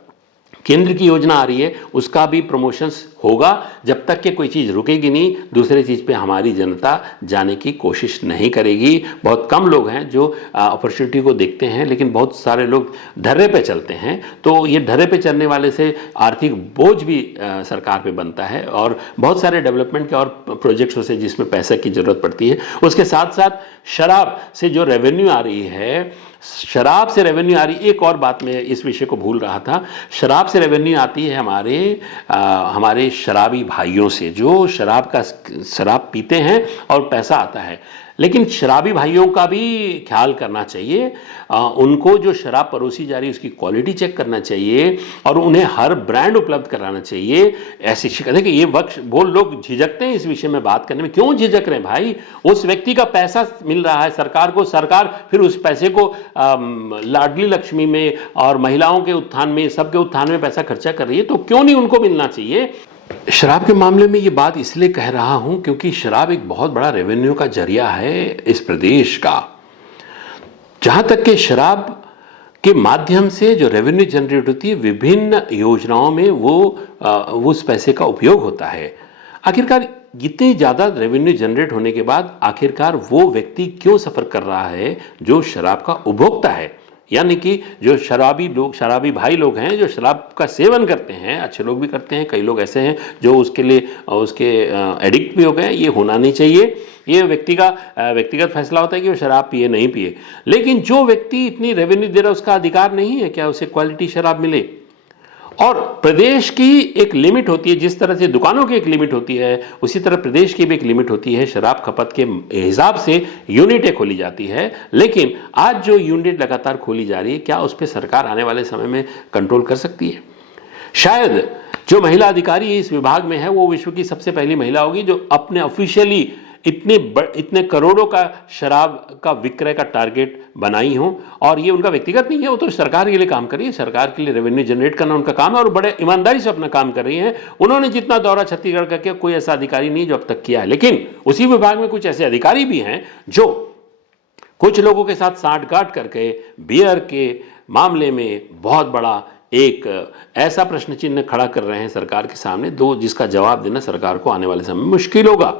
केंद्र की योजना आ रही है, उसका भी प्रमोशंस होगा। जब तक कि कोई चीज़ रुकेगी नहीं, दूसरे चीज़ पे हमारी जनता जाने की कोशिश नहीं करेगी। बहुत कम लोग हैं जो अपॉर्चुनिटी को देखते हैं, लेकिन बहुत सारे लोग ढर्रे पे चलते हैं। तो ये ढर्रे पे चलने वाले से आर्थिक बोझ भी सरकार पे बनता है, और बहुत सारे डेवलपमेंट के और प्रोजेक्ट्स से जिसमें पैसे की ज़रूरत पड़ती है। उसके साथ साथ शराब से जो रेवेन्यू आ रही है, शराब से रेवेन्यू आ रही, एक और बात मैं इस विषय को भूल रहा था, शराब से रेवेन्यू आती है हमारे शराबी भाइयों से, जो शराब पीते हैं और पैसा आता है। लेकिन शराबी भाइयों का भी ख्याल करना चाहिए, उनको जो शराब परोसी जा रही है उसकी क्वालिटी चेक करना चाहिए, और उन्हें हर ब्रांड उपलब्ध कराना चाहिए। ऐसी शिकायत है कि ये वक्त वो लोग झिझकते हैं इस विषय में बात करने में। क्यों झिझक रहे हैं भाई? उस व्यक्ति का पैसा मिल रहा है सरकार को, सरकार फिर उस पैसे को लाडली लक्ष्मी में और महिलाओं के उत्थान में, सबके उत्थान में पैसा खर्चा कर रही है, तो क्यों नहीं उनको मिलना चाहिए? शराब के मामले में ये बात इसलिए कह रहा हूं क्योंकि शराब एक बहुत बड़ा रेवेन्यू का जरिया है इस प्रदेश का। जहां तक कि शराब के माध्यम से जो रेवेन्यू जनरेट होती है, विभिन्न योजनाओं में वो उस पैसे का उपयोग होता है। आखिरकार इतनी ज़्यादा रेवेन्यू जनरेट होने के बाद आखिरकार वो व्यक्ति क्यों सफ़र कर रहा है? जो शराब का उपभोक्ता है, यानी कि जो शराबी भाई लोग हैं, जो शराब का सेवन करते हैं। अच्छे लोग भी करते हैं, कई लोग ऐसे हैं जो उसके एडिक्ट भी हो गए। ये होना नहीं चाहिए, ये व्यक्तिगत फैसला होता है कि वो शराब पिए नहीं पिए। लेकिन जो व्यक्ति इतनी रेवेन्यू दे रहा है, उसका अधिकार नहीं है क्या उसे क्वालिटी शराब मिले? और प्रदेश की एक लिमिट होती है, जिस तरह से दुकानों की एक लिमिट होती है, उसी तरह प्रदेश की भी एक लिमिट होती है। शराब खपत के हिसाब से यूनिटें खोली जाती है, लेकिन आज जो यूनिट लगातार खोली जा रही है, क्या उस पर सरकार आने वाले समय में कंट्रोल कर सकती है? शायद जो महिला अधिकारी इस विभाग में है, वो विश्व की सबसे पहली महिला होगी जो अपने ऑफिशियली इतने करोड़ों का शराब का विक्रय का टारगेट बनाई हो। और ये उनका व्यक्तिगत नहीं है, वो तो सरकार के लिए काम कर रही है, सरकार के लिए रेवेन्यू जनरेट करना उनका काम है, और बड़े ईमानदारी से अपना काम कर रही है। उन्होंने जितना दौरा छत्तीसगढ़ का किया, कोई ऐसा अधिकारी नहीं जो अब तक किया है। लेकिन उसी विभाग में कुछ ऐसे अधिकारी भी हैं जो कुछ लोगों के साथ साठगांठ करके बियर के मामले में बहुत बड़ा एक ऐसा प्रश्न चिन्ह खड़ा कर रहे हैं सरकार के सामने, जिसका जवाब देना सरकार को आने वाले समय में मुश्किल होगा।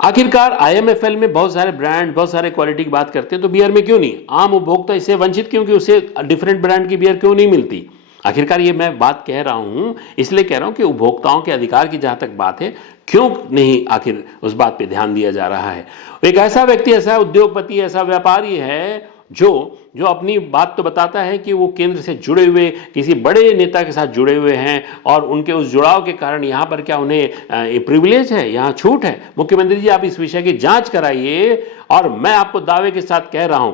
आखिरकार IMFL में बहुत सारे ब्रांड, बहुत सारे क्वालिटी की बात करते हैं, तो बियर में क्यों नहीं? आम उपभोक्ता इससे वंचित क्यों कि उसे डिफरेंट ब्रांड की बियर क्यों नहीं मिलती? आखिरकार ये मैं बात कह रहा हूं, इसलिए कह रहा हूं कि उपभोक्ताओं के अधिकार की जहां तक बात है, क्यों नहीं आखिर उस बात पे ध्यान दिया जा रहा है? एक ऐसा व्यक्ति, ऐसा उद्योगपति, ऐसा व्यापारी है जो अपनी बात तो बताता है कि वो केंद्र से जुड़े हुए किसी बड़े नेता के साथ जुड़े हुए हैं, और उनके उस जुड़ाव के कारण यहाँ पर क्या उन्हें प्रिविलेज है, यहाँ छूट है? मुख्यमंत्री जी, आप इस विषय की जांच कराइए। और मैं आपको दावे के साथ कह रहा हूं,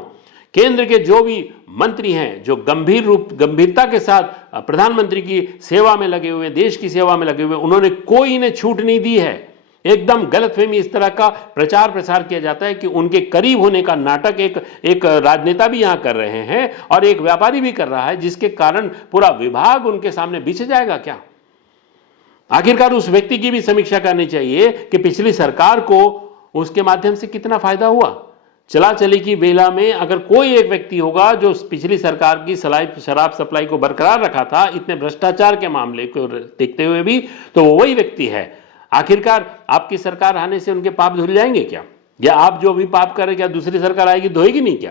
केंद्र के जो भी मंत्री हैं, जो गंभीरता के साथ प्रधानमंत्री की सेवा में लगे हुए, देश की सेवा में लगे हुए, उन्होंने कोई इन्हें छूट नहीं दी है। एकदम गलतफहमी इस तरह का प्रचार प्रसार किया जाता है कि उनके करीब होने का नाटक एक राजनेता भी यहां कर रहे हैं और एक व्यापारी भी कर रहा है, जिसके कारण पूरा विभाग उनके सामने बिछ जाएगा क्या? आखिरकार उस व्यक्ति की भी समीक्षा करनी चाहिए कि पिछली सरकार को उसके माध्यम से कितना फायदा हुआ। चला चली की बेला में अगर कोई एक व्यक्ति होगा जो पिछली सरकार की शराब सप्लाई को बरकरार रखा था, इतने भ्रष्टाचार के मामले को देखते हुए भी, तो वो वही व्यक्ति है। आखिरकार आपकी सरकार आने से उनके पाप धुल जाएंगे क्या? या आप जो अभी पाप करें, क्या दूसरी सरकार आएगी धोएगी नहीं क्या?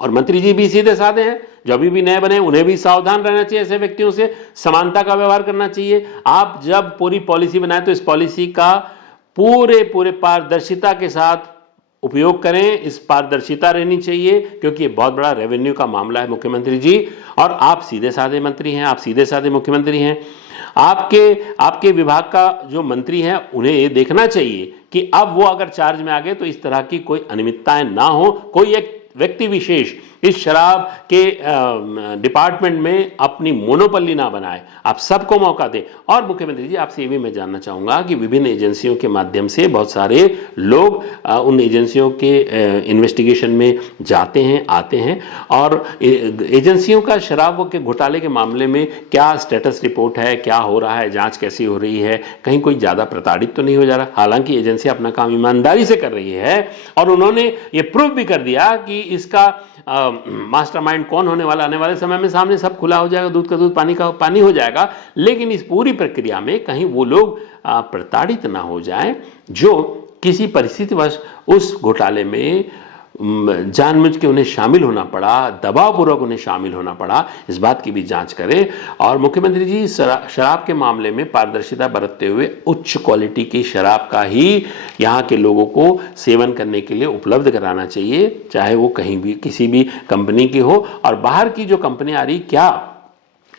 और मंत्री जी भी सीधे साधे हैं, जो अभी भी नए बने, उन्हें भी सावधान रहना चाहिए। ऐसे व्यक्तियों से समानता का व्यवहार करना चाहिए। आप जब पूरी पॉलिसी बनाए तो इस पॉलिसी का पूरे पारदर्शिता के साथ उपयोग करें। इस पारदर्शिता रहनी चाहिए, क्योंकि ये बहुत बड़ा रेवेन्यू का मामला है मुख्यमंत्री जी, और आप सीधे साधे मंत्री हैं, आप सीधे साधे मुख्यमंत्री हैं। आपके विभाग का जो मंत्री हैं, उन्हें ये देखना चाहिए कि अब वो अगर चार्ज में आ गए तो इस तरह की कोई अनियमितताएं ना हो, कोई एक व्यक्ति विशेष इस शराब के डिपार्टमेंट में अपनी मोनोपोली ना बनाए, आप सबको मौका दें। और मुख्यमंत्री जी, आपसे ये भी मैं जानना चाहूँगा कि विभिन्न एजेंसियों के माध्यम से बहुत सारे लोग उन एजेंसियों के इन्वेस्टिगेशन में जाते हैं, आते हैं, और एजेंसियों का शराब के घोटाले के मामले में क्या स्टेटस रिपोर्ट है, क्या हो रहा है, जांच कैसी हो रही है, कहीं कोई ज़्यादा प्रताड़ित तो नहीं हो जा रहा। हालांकि एजेंसी अपना काम ईमानदारी से कर रही है और उन्होंने ये प्रूव भी कर दिया कि इसका मास्टरमाइंड कौन होने वाला, आने वाले समय में सामने सब खुला हो जाएगा, दूध का दूध पानी का पानी हो जाएगा। लेकिन इस पूरी प्रक्रिया में कहीं वो लोग प्रताड़ित ना हो जाएं जो किसी परिस्थितिवश उस घोटाले में जानबूझ के उन्हें शामिल होना पड़ा, दबावपूर्वक उन्हें शामिल होना पड़ा, इस बात की भी जांच करें। और मुख्यमंत्री जी, शराब के मामले में पारदर्शिता बरतते हुए उच्च क्वालिटी की शराब का ही यहाँ के लोगों को सेवन करने के लिए उपलब्ध कराना चाहिए, चाहे वो कहीं भी किसी भी कंपनी की हो। और बाहर की जो कंपनी आ रही, क्या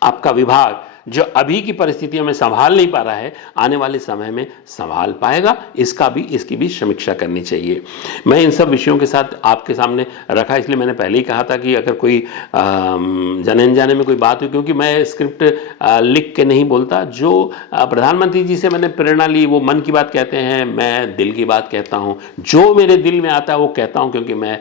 आपका विभाग जो अभी की परिस्थितियों में संभाल नहीं पा रहा है, आने वाले समय में संभाल पाएगा? इसकी भी समीक्षा करनी चाहिए। मैं इन सब विषयों के साथ आपके सामने रखा, इसलिए मैंने पहले ही कहा था कि अगर कोई जाने अनजाने में कोई बात हुई, क्योंकि मैं स्क्रिप्ट लिख के नहीं बोलता, जो प्रधानमंत्री जी से मैंने प्रेरणा ली वो मन की बात कहते हैं, मैं दिल की बात कहता हूँ, जो मेरे दिल में आता है वो कहता हूँ, क्योंकि मैं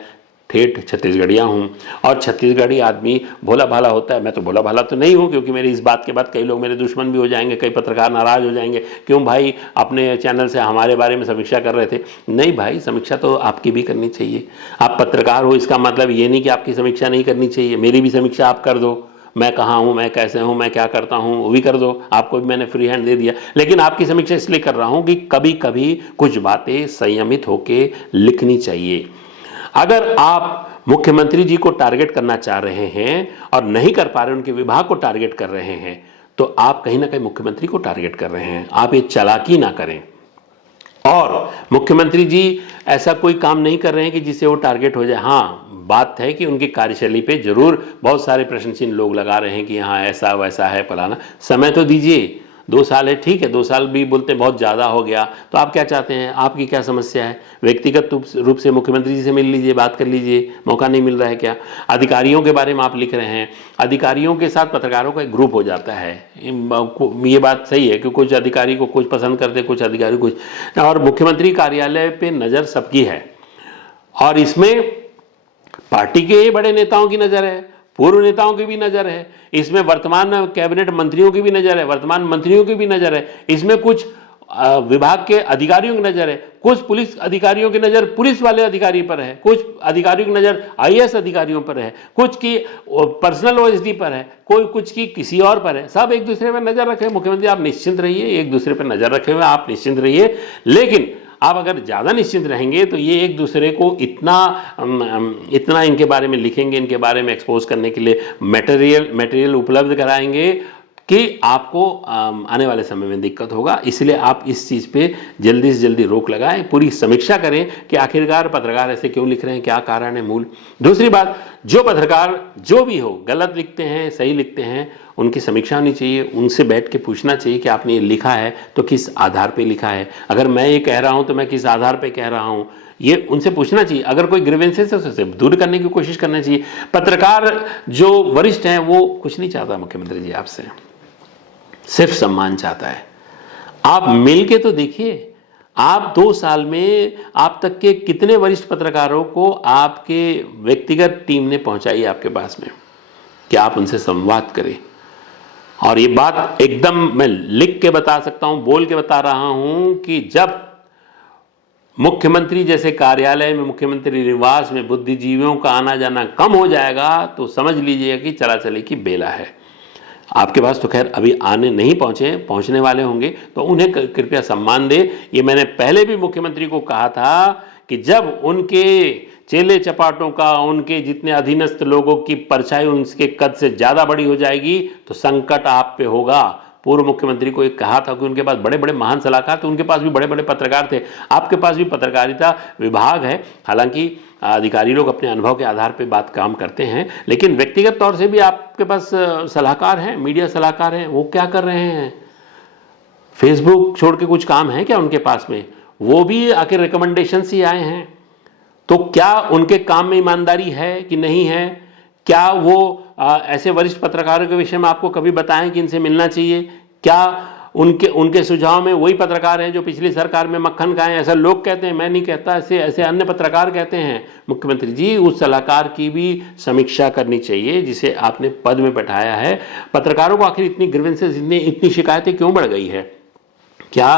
ठेठ छत्तीसगढ़िया हूँ और छत्तीसगढ़ी आदमी भोला भाला होता है। मैं तो भोला भाला तो नहीं हूँ, क्योंकि मेरी इस बात के बाद कई लोग मेरे दुश्मन भी हो जाएंगे, कई पत्रकार नाराज हो जाएंगे, क्यों भाई अपने चैनल से हमारे बारे में समीक्षा कर रहे थे। नहीं भाई, समीक्षा तो आपकी भी करनी चाहिए। आप पत्रकार हो, इसका मतलब ये नहीं कि आपकी समीक्षा नहीं करनी चाहिए, मेरी भी समीक्षा आप कर दो। मैं कहाँ हूँ, मैं कैसे हूँ, मैं क्या करता हूँ, वो भी कर दो, आपको भी मैंने फ्री हैंड दे दिया। लेकिन आपकी समीक्षा इसलिए कर रहा हूँ कि कभी कभी कुछ बातें संयमित होकर लिखनी चाहिए। अगर आप मुख्यमंत्री जी को टारगेट करना चाह रहे हैं और नहीं कर पा रहे, उनके विभाग को टारगेट कर रहे हैं, तो आप कहीं ना कहीं मुख्यमंत्री को टारगेट कर रहे हैं। आप ये चालाकी ना करें। और मुख्यमंत्री जी ऐसा कोई काम नहीं कर रहे हैं कि जिससे वो टारगेट हो जाए। हाँ, बात है कि उनकी कार्यशैली पे जरूर बहुत सारे प्रश्न चिन्ह लोग लगा रहे हैं कि हाँ ऐसा वैसा है, फलाना। समय तो दीजिए, 2 साल है, ठीक है, 2 साल भी बोलते हैं बहुत ज़्यादा हो गया, तो आप क्या चाहते हैं, आपकी क्या समस्या है? व्यक्तिगत रूप से मुख्यमंत्री जी से मिल लीजिए, बात कर लीजिए, मौका नहीं मिल रहा है क्या? अधिकारियों के बारे में आप लिख रहे हैं, अधिकारियों के साथ पत्रकारों का एक ग्रुप हो जाता है। ये बात सही है कि कुछ अधिकारी को कुछ पसंद करते, कुछ अधिकारी कुछ, और मुख्यमंत्री कार्यालय पे नज़र सबकी है, और इसमें पार्टी के बड़े नेताओं की नज़र है, पूर्व नेताओं की भी नज़र है, इसमें वर्तमान कैबिनेट मंत्रियों की भी नज़र है, वर्तमान मंत्रियों की भी नज़र है, इसमें कुछ विभाग के अधिकारियों की नज़र है, कुछ पुलिस अधिकारियों की नज़र पुलिस वाले अधिकारी पर है, कुछ अधिकारियों की नज़र आईएएस अधिकारियों पर है, कुछ की पर्सनल ओएसडी पर है, कोई कुछ की किसी और पर है। सब एक दूसरे पर नज़र रखे। मुख्यमंत्री आप निश्चिंत रहिए, एक दूसरे पर नज़र रखे हुए आप निश्चिंत रहिए। लेकिन आप अगर ज़्यादा निश्चिंत रहेंगे तो ये एक दूसरे को इतना इनके बारे में लिखेंगे, इनके बारे में एक्सपोज करने के लिए मटेरियल उपलब्ध कराएंगे कि आपको आने वाले समय में दिक्कत होगा। इसलिए आप इस चीज़ पे जल्दी से जल्दी रोक लगाएं, पूरी समीक्षा करें कि आखिरकार पत्रकार ऐसे क्यों लिख रहे हैं, क्या कारण है मूल। दूसरी बात, जो पत्रकार जो भी हो गलत लिखते हैं, सही लिखते हैं, उनकी समीक्षा होनी चाहिए, उनसे बैठ के पूछना चाहिए कि आपने ये लिखा है तो किस आधार पे लिखा है। अगर मैं ये कह रहा हूँ तो मैं किस आधार पे कह रहा हूँ, ये उनसे पूछना चाहिए। अगर कोई ग्रीवेंसेस है तो उसे दूर करने की कोशिश करना चाहिए। पत्रकार जो वरिष्ठ हैं वो कुछ नहीं चाहता मुख्यमंत्री जी आपसे, सिर्फ सम्मान चाहता है। आप मिल के तो देखिए, आप 2 साल में आप तक के कितने वरिष्ठ पत्रकारों को आपके व्यक्तिगत टीम ने पहुंचाई आपके पास में, क्या आप उनसे संवाद करें। और ये बात एकदम मैं लिख के बता सकता हूं, बोल के बता रहा हूं कि जब मुख्यमंत्री जैसे कार्यालय में, मुख्यमंत्री निवास में बुद्धिजीवियों का आना जाना कम हो जाएगा तो समझ लीजिएगा कि चला चले की बेला है। आपके पास तो खैर अभी आने नहीं पहुंचे, पहुंचने वाले होंगे, तो उन्हें कृपया सम्मान दे। ये मैंने पहले भी मुख्यमंत्री को कहा था कि जब उनके चेले चपाटों का, उनके जितने अधीनस्थ लोगों की परछाई उनके कद से ज़्यादा बड़ी हो जाएगी तो संकट आप पे होगा। पूर्व मुख्यमंत्री को एक कहा था कि उनके पास बड़े बड़े महान सलाहकार थे, उनके पास भी बड़े बड़े पत्रकार थे, आपके पास भी पत्रकारिता विभाग है। हालांकि अधिकारी लोग अपने अनुभव के आधार पर बात काम करते हैं, लेकिन व्यक्तिगत तौर से भी आपके पास सलाहकार हैं, मीडिया सलाहकार हैं। वो क्या कर रहे हैं? फेसबुक छोड़ के कुछ काम है क्या उनके पास में? वो भी आखिर रिकमेंडेशन से आए हैं। तो क्या उनके काम में ईमानदारी है कि नहीं है? क्या वो ऐसे वरिष्ठ पत्रकारों के विषय में आपको कभी बताएं कि इनसे मिलना चाहिए? क्या उनके सुझाव में वही पत्रकार हैं जो पिछली सरकार में मक्खन खाएं? ऐसा लोग कहते हैं, मैं नहीं कहता, ऐसे अन्य पत्रकार कहते हैं। मुख्यमंत्री जी, उस सलाहकार की भी समीक्षा करनी चाहिए जिसे आपने पद में बैठाया है। पत्रकारों को आखिर इतनी ग्रीवेंसेस, इतनी शिकायतें क्यों बढ़ गई है? क्या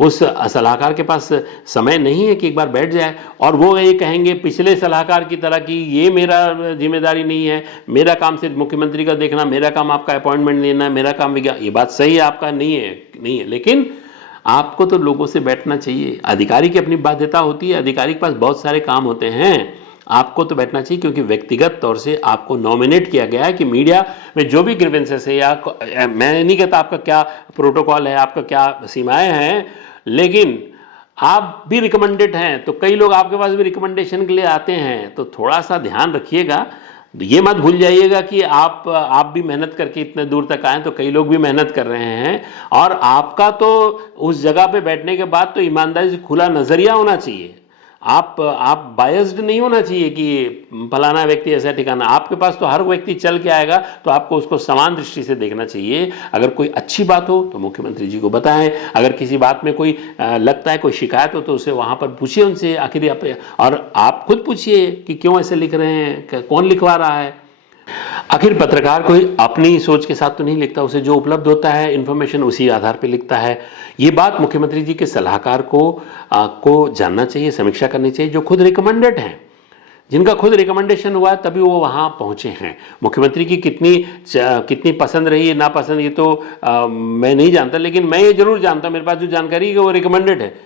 उस सलाहकार के पास समय नहीं है कि एक बार बैठ जाए और वो ये कहेंगे पिछले सलाहकार की तरह कि ये मेरा जिम्मेदारी नहीं है, मेरा काम सिर्फ मुख्यमंत्री का देखना, मेरा काम आपका अपॉइंटमेंट लेना, मेरा काम विज्ञापन। ये बात सही है, आपका नहीं है, लेकिन आपको तो लोगों से बैठना चाहिए। अधिकारी की अपनी बाध्यता होती है, अधिकारी के पास बहुत सारे काम होते हैं, आपको तो बैठना चाहिए, क्योंकि व्यक्तिगत तौर से आपको नॉमिनेट किया गया है कि मीडिया में जो भी ग्रीवेंसेस है, या मैं नहीं कहता आपका क्या प्रोटोकॉल है, आपका क्या सीमाएं हैं, लेकिन आप भी रिकमेंडेड हैं, तो कई लोग आपके पास भी रिकमेंडेशन के लिए आते हैं, तो थोड़ा सा ध्यान रखिएगा। ये मत भूल जाइएगा कि आप भी मेहनत करके इतने दूर तक आए, तो कई लोग भी मेहनत कर रहे हैं, और आपका तो उस जगह पे बैठने के बाद तो ईमानदारी से खुला नजरिया होना चाहिए। आप बायस्ड नहीं होना चाहिए कि फलाना व्यक्ति ऐसा ठिकाना। आपके पास तो हर व्यक्ति चल के आएगा, तो आपको उसको समान दृष्टि से देखना चाहिए। अगर कोई अच्छी बात हो तो मुख्यमंत्री जी को बताएं, अगर किसी बात में कोई लगता है कोई शिकायत हो तो उसे वहां पर पूछिए उनसे, आखिर और आप खुद पूछिए कि क्यों ऐसे लिख रहे हैं, कौन लिखवा रहा है। आखिर पत्रकार कोई अपनी सोच के साथ तो नहीं लिखता, उसे जो उपलब्ध होता है इन्फॉर्मेशन उसी आधार पर लिखता है। ये बात मुख्यमंत्री जी के सलाहकार को जानना चाहिए, समीक्षा करनी चाहिए, जो खुद रिकमेंडेड हैं, जिनका खुद रिकमेंडेशन हुआ है तभी वो वहां पहुंचे हैं। मुख्यमंत्री की कितनी पसंद रही है नापसंद, ये तो मैं नहीं जानता, लेकिन मैं ये जरूर जानता, मेरे पास जो जानकारी है वो रिकमेंडेड है।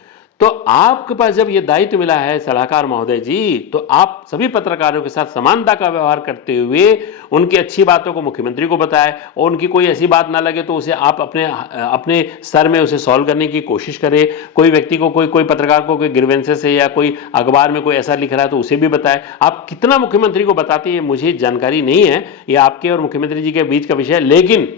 तो आपके पास जब ये दायित्व मिला है सलाहकार महोदय जी, तो आप सभी पत्रकारों के साथ समानता का व्यवहार करते हुए उनकी अच्छी बातों को मुख्यमंत्री को बताएं, और उनकी कोई ऐसी बात ना लगे तो उसे आप अपने स्तर में उसे सॉल्व करने की कोशिश करें। कोई व्यक्ति को कोई पत्रकार को कोई ग्रीवेंसेस है या कोई अखबार में कोई ऐसा लिख रहा है तो उसे भी बताएं। आप कितना मुख्यमंत्री को बताते हैं मुझे जानकारी नहीं है, ये आपके और मुख्यमंत्री जी के बीच का विषय है, लेकिन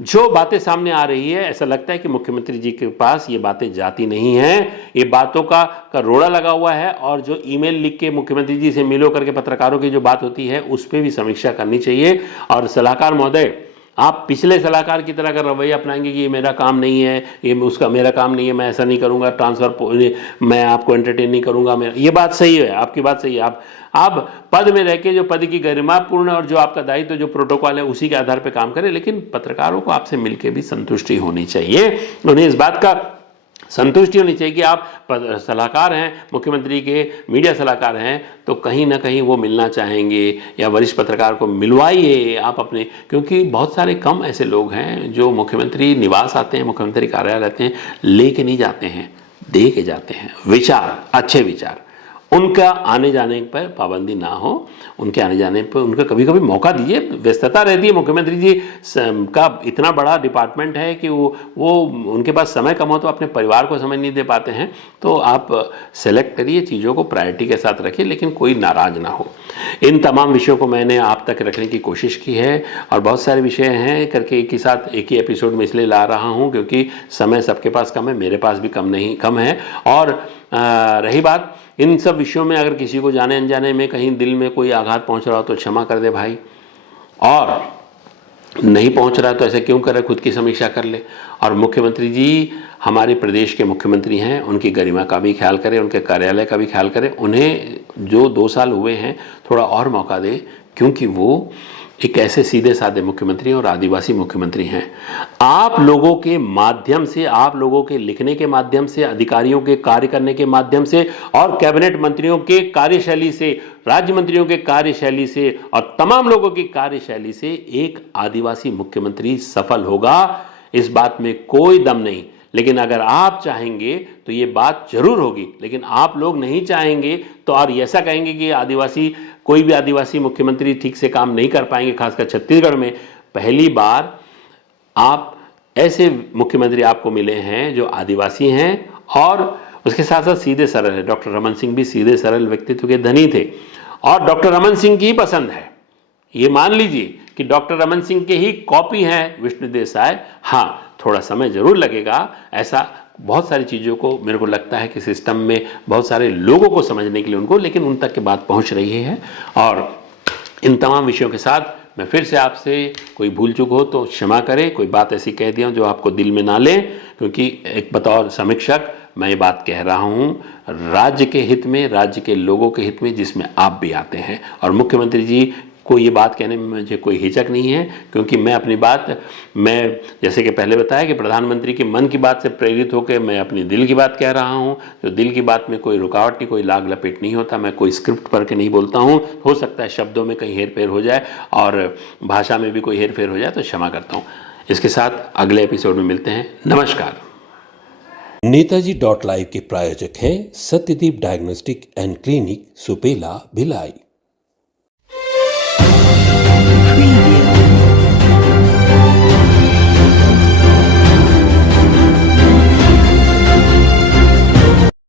जो बातें सामने आ रही है ऐसा लगता है कि मुख्यमंत्री जी के पास ये बातें जाती नहीं हैं, ये बातों का रोड़ा लगा हुआ है। और जो ईमेल लिख के मुख्यमंत्री जी से मिलो करके पत्रकारों की जो बात होती है उस पर भी समीक्षा करनी चाहिए। और सलाहकार महोदय, आप पिछले सलाहकार की तरह अगर रवैया अपनाएंगे कि ये मेरा काम नहीं है, ये उसका मेरा काम नहीं है, मैं ऐसा नहीं करूंगा, ट्रांसफर मैं आपको एंटरटेन नहीं करूंगा, ये बात सही है, आपकी बात सही है। आप पद में रह के जो पद की गरिमापूर्ण और जो आपका दायित्व जो प्रोटोकॉल है उसी के आधार पर काम करें, लेकिन पत्रकारों को आपसे मिलकर भी संतुष्टि होनी चाहिए, उन्हें इस बात का संतुष्टि होनी चाहिए कि आप सलाहकार हैं, मुख्यमंत्री के मीडिया सलाहकार हैं, तो कहीं ना कहीं वो मिलना चाहेंगे, या वरिष्ठ पत्रकार को मिलवाइए आप अपने, क्योंकि बहुत सारे कम ऐसे लोग हैं जो मुख्यमंत्री निवास आते हैं, मुख्यमंत्री कार्यालय आते हैं, लेके नहीं जाते हैं, दे के जाते हैं विचार, अच्छे विचार। उनका आने जाने पर पाबंदी ना हो, उनके आने जाने पर उनका कभी कभी मौका दीजिए। व्यस्तता रहती है, मुख्यमंत्री जी का इतना बड़ा डिपार्टमेंट है कि वो उनके पास समय कम हो तो अपने परिवार को समय नहीं दे पाते हैं, तो आप सेलेक्ट करिए, चीज़ों को प्रायोरिटी के साथ रखिए, लेकिन कोई नाराज ना हो। इन तमाम विषयों को मैंने आप तक रखने की कोशिश की है, और बहुत सारे विषय हैं करके एक ही साथ एक ही एपिसोड में इसलिए ला रहा हूँ क्योंकि समय सबके पास कम है, मेरे पास भी कम है। और रही बात इन सब विषयों में, अगर किसी को जाने अनजाने में कहीं दिल में कोई आघात पहुंच रहा हो तो क्षमा कर दे भाई, और नहीं पहुंच रहा तो ऐसे क्यों करे, खुद की समीक्षा कर ले। और मुख्यमंत्री जी हमारे प्रदेश के मुख्यमंत्री हैं, उनकी गरिमा का भी ख्याल करें, उनके कार्यालय का भी ख्याल करें, उन्हें जो 2 साल हुए हैं थोड़ा और मौका दें, क्योंकि वो एक ऐसे सीधे साधे मुख्यमंत्री और आदिवासी मुख्यमंत्री हैं। आप लोगों के माध्यम से, आप लोगों के लिखने के माध्यम से, अधिकारियों के कार्य करने के माध्यम से, और कैबिनेट मंत्रियों के कार्यशैली से, राज्य मंत्रियों के कार्यशैली से, और तमाम लोगों की कार्यशैली से एक आदिवासी मुख्यमंत्री सफल होगा, इस बात में कोई दम नहीं। लेकिन अगर आप चाहेंगे तो ये बात जरूर होगी, लेकिन आप लोग नहीं चाहेंगे तो, और ऐसा कहेंगे कि आदिवासी, कोई भी आदिवासी मुख्यमंत्री ठीक से काम नहीं कर पाएंगे, खासकर छत्तीसगढ़ में पहली बार आप ऐसे मुख्यमंत्री आपको मिले हैं जो आदिवासी हैं और उसके साथ साथ सीधे सरल है। डॉक्टर रमन सिंह भी सीधे सरल व्यक्तित्व के धनी थे, और डॉक्टर रमन सिंह की पसंद है, ये मान लीजिए कि डॉक्टर रमन सिंह के ही कॉपी हैं विष्णु देसाई। हाँ, थोड़ा समय ज़रूर लगेगा, ऐसा बहुत सारी चीज़ों को मेरे को लगता है कि सिस्टम में बहुत सारे लोगों को समझने के लिए उनको, लेकिन उन तक की बात पहुंच रही है। और इन तमाम विषयों के साथ मैं फिर से आपसे, कोई भूल चूक हो तो क्षमा करें, कोई बात ऐसी कह दिया जो आपको दिल में ना लें, क्योंकि एक बतौर समीक्षक मैं ये बात कह रहा हूँ राज्य के हित में, राज्य के लोगों के हित में, जिसमें आप भी आते हैं। और मुख्यमंत्री जी को ये बात कहने में मुझे कोई हिचक नहीं है, क्योंकि मैं अपनी बात, मैं जैसे कि पहले बताया कि प्रधानमंत्री के मन की बात से प्रेरित होकर मैं अपनी दिल की बात कह रहा हूँ। जो दिल की बात में कोई रुकावट नहीं, कोई लाग लपेट नहीं होता, मैं कोई स्क्रिप्ट पढ़ के नहीं बोलता हूँ। हो सकता है शब्दों में कहीं हेर फेर हो जाए और भाषा में भी कोई हेर फेर हो जाए तो क्षमा करता हूँ। इसके साथ अगले एपिसोड में मिलते हैं। नमस्कार। नेताजी .live के प्रायोजक हैं Satyadeep diagnostic and clinic, Supela, Bhilai.